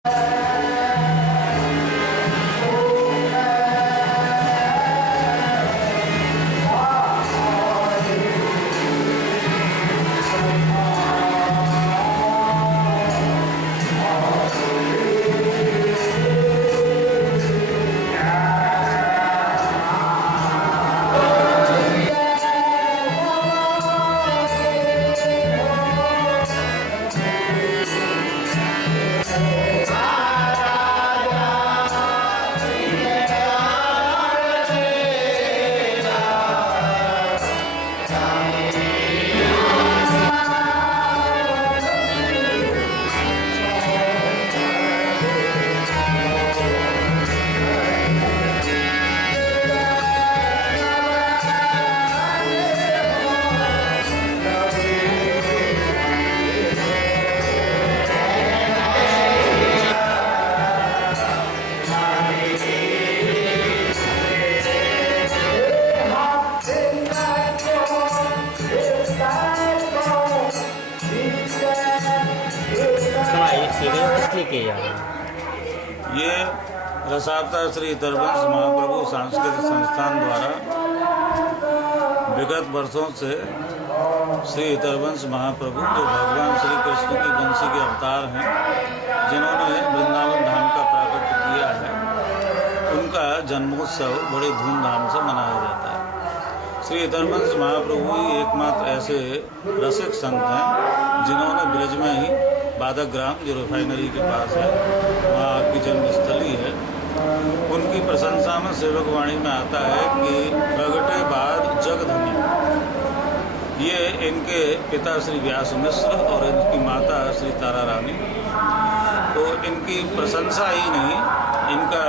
ये रसावतार श्री हितरवंश महाप्रभु सांस्कृतिक संस्थान द्वारा विगत वर्षों से श्री हितरवंश महाप्रभु जो भगवान श्री कृष्ण की वंशी के अवतार हैं, जिन्होंने वृंदावन धाम का प्राकट्य किया है, उनका जन्मोत्सव बड़े धूमधाम से मनाया जाता है। श्री हितरवंश महाप्रभु ही एकमात्र ऐसे रसिक संत हैं जिन्होंने ब्रज में ही बादग्राम, जो रिफाइनरी के पास है, वहाँ आपकी जन्मस्थली है, उनकी प्रशंसा में सेवक वाणी में आता है कि प्रगटे बाद जग धन्य। ये इनके पिता श्री व्यास मिश्र और इनकी माता श्री तारा रानी, तो इनकी प्रशंसा ही नहीं, इनका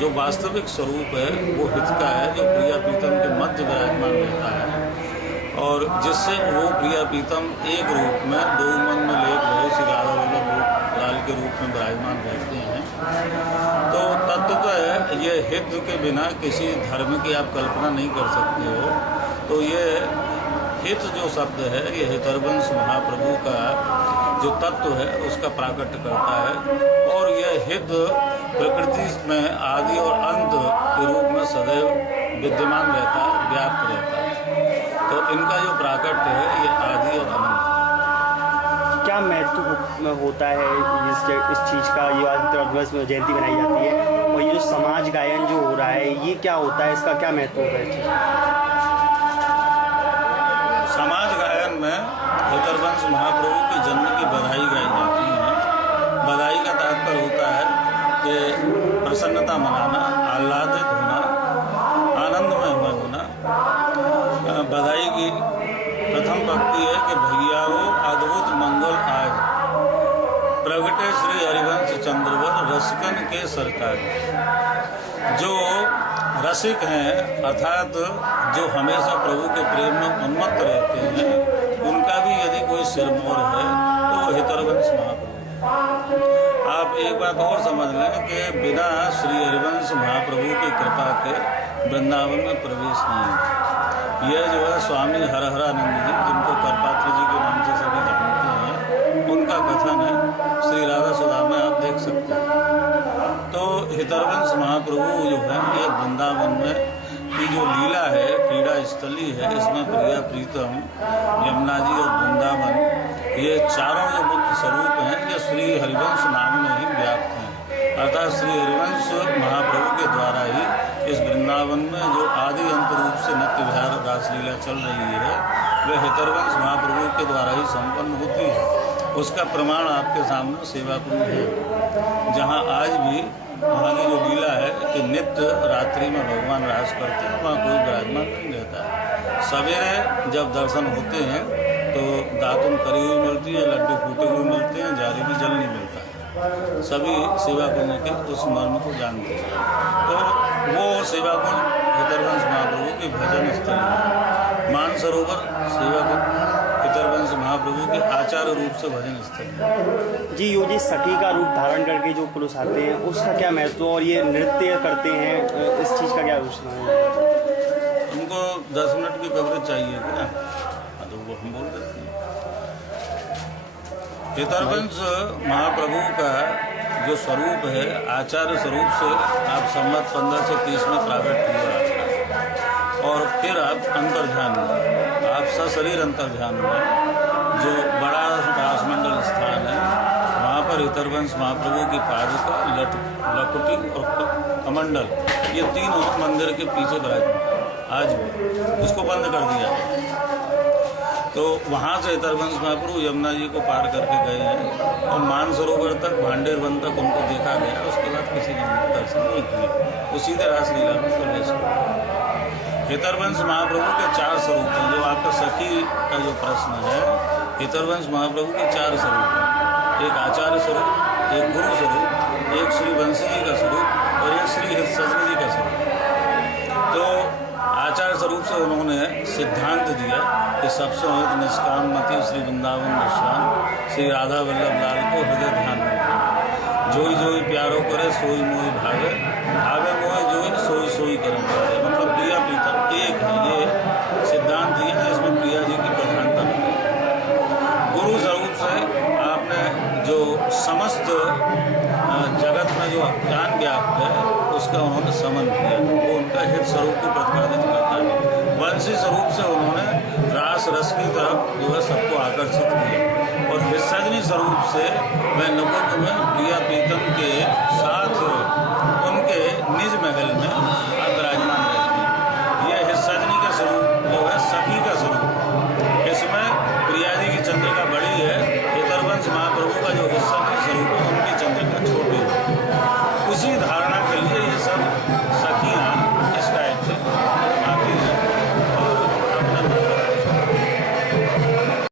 जो वास्तविक स्वरूप है वो हित का है, जो प्रिया प्रीतम के मध्य विराजमान रहता है और जिससे वो प्रिया प्रीतम एक रूप में दो मन में लेप रहे श्री राधा वल्लभ लाल के रूप में विराजमान रहते हैं। तो तत्वतः ये हित के बिना किसी धर्म की आप कल्पना नहीं कर सकते हो। तो ये हित जो शब्द है, ये हितरवंश महाप्रभु का जो तत्व है उसका प्राकट्य करता है और यह हित प्रकृति में आदि और अंत के रूप में सदैव विद्यमान रहता है, व्याप्त रहता है। तो इनका जो प्राकट्य है ये आदि और अनंत। क्या महत्व होता है इस चीज़ का? ये आज हितरवंश में जयंती मनाई जाती है और ये जो समाज गायन जो हो रहा है, ये क्या होता है, इसका क्या महत्व है? समाज गायन में हितरवंश महाप्रभु के जन्म की बधाई गाई जाती है। बधाई का तात्पर्य होता है कि प्रसन्नता मनाना, आह्लादित होना, आनंदमय होना। बधाई की प्रथम पंक्ति है कि भैया हो अद्भुत मंगल आज, प्रगटे श्री हरिवंश चंद्रवर रसिकन के सरकार। जो रसिक हैं अर्थात जो हमेशा प्रभु के प्रेम में उन्मत्त रहते हैं, उनका भी यदि कोई सिरमौर है तो वो हितरवंश महाप्रभु। आप एक बात और समझ लें कि बिना श्री हरिवंश महाप्रभु की कृपा के वृंदावन में प्रवेश नहीं है। यह जो है स्वामी हरहरानंद जी, जिनको करपात्र जी के नाम से सभी जानते हैं, उनका कथन है, श्री राधा सुधा में आप देख सकते हैं। तो हितरवंश महाप्रभु जो है ये वृंदावन में की जो लीला है, क्रीड़ा स्थली है, इसमें प्रिया प्रीतम, यमुना जी और वृंदावन, ये चारों जो मुख्य स्वरूप हैं ये श्री हरिवंश नाम में ही व्याप्त हैं। अर्थात श्री हरिवंश महाप्रभु के द्वारा ही इस वृंदावन में जो आदि अंत रूप से नित्य विहार रासलीला चल रही है, वह हितरवंश महाप्रभु के द्वारा ही संपन्न होती है। उसका प्रमाण आपके सामने सेवा कुंज है, जहाँ आज भी वहाँ की जो लीला है कि नित्य रात्रि में भगवान रास करते हैं, वहाँ कोई विराजमान नहीं रहता है। सवेरे जब दर्शन होते हैं तो दातुन करी हुई मिलती है, लड्डू फूटे हुए मिलते हैं, जारी भी जल नहीं मिलता है। सभी सेवा कुंज के उस मर्म को जानते हैं। तो वो सेवा कुंज हितरवंश महाप्रभु की भजन स्थली है। मानसरोवर सेवा कुंज हितरवंश महाप्रभु के आचार्य रूप से भजन स्थली जी। यो जी सखी का रूप धारण करके जो पुरुष आते हैं, उसका क्या महत्व, और ये नृत्य करते हैं, इस चीज़ का क्या सूचना है? उनको 10 मिनट की कवरेज चाहिए क्या? तो वो हम बोल देते हैं। हितरवंश महाप्रभु का जो स्वरूप है आचार्य स्वरूप से आप संवत 1530 में प्राकट हुआ और फिर आप अंतर ध्यान में, आप सशरीर अंतर ध्यान में जो बड़ा रासमंडल स्थान है वहाँ पर हितरवंश महाप्रभु की पादुका, लकुटी और कमंडल ये तीनों मंदिर के पीछे विराजमान आज भी, उसको बंद कर दिया है। तो वहाँ से हितरवंश महाप्रभु यमुना जी को पार करके गए हैं और मानसरोवर तक, भांडेर वन तक उनको देखा गया। उसके बाद किसी ने उनका दर्शन नहीं किया, वो सीधे रासलीला में प्रवेश कर। हितरवंश महाप्रभु के 4 स्वरूप हैं। जो आपका सखी का जो प्रश्न है, हितरवंश महाप्रभु के 4 स्वरूप हैं। एक आचार्य स्वरूप, एक गुरु स्वरूप, एक श्री बंसी जी का स्वरूप और एक श्री सजनी जी का स्वरूप। तो आचार्य स्वरूप से उन्होंने सिद्धांत दिया कि सबसे अधिक निष्काममति श्री वृंदावन विश्राम श्री राधा वल्लभ लाल को हृदय ध्यान में जोई जोई प्यारो करे सोई मोई भावे, भावे मोई जोई सोई सोई करे भावे। मतलब प्रिया प्रीतम एक है, ये सिद्धांत दिया है। इसमें प्रिया जी की प्रधानता बताई। गुरु स्वरूप से आपने जो समस्त जगत में जो ज्ञान व्याप्त है उसका उन्होंने समन किया, वो उनका हित स्वरूप को प्रतिपादित करता है। वंशी स्वरूप से उन्होंने रास रस की तरफ जो है सबको आकर्षित किया और विसर्जनी स्वरूप से वह नकुंज में प्रिया प्रीतम के साथ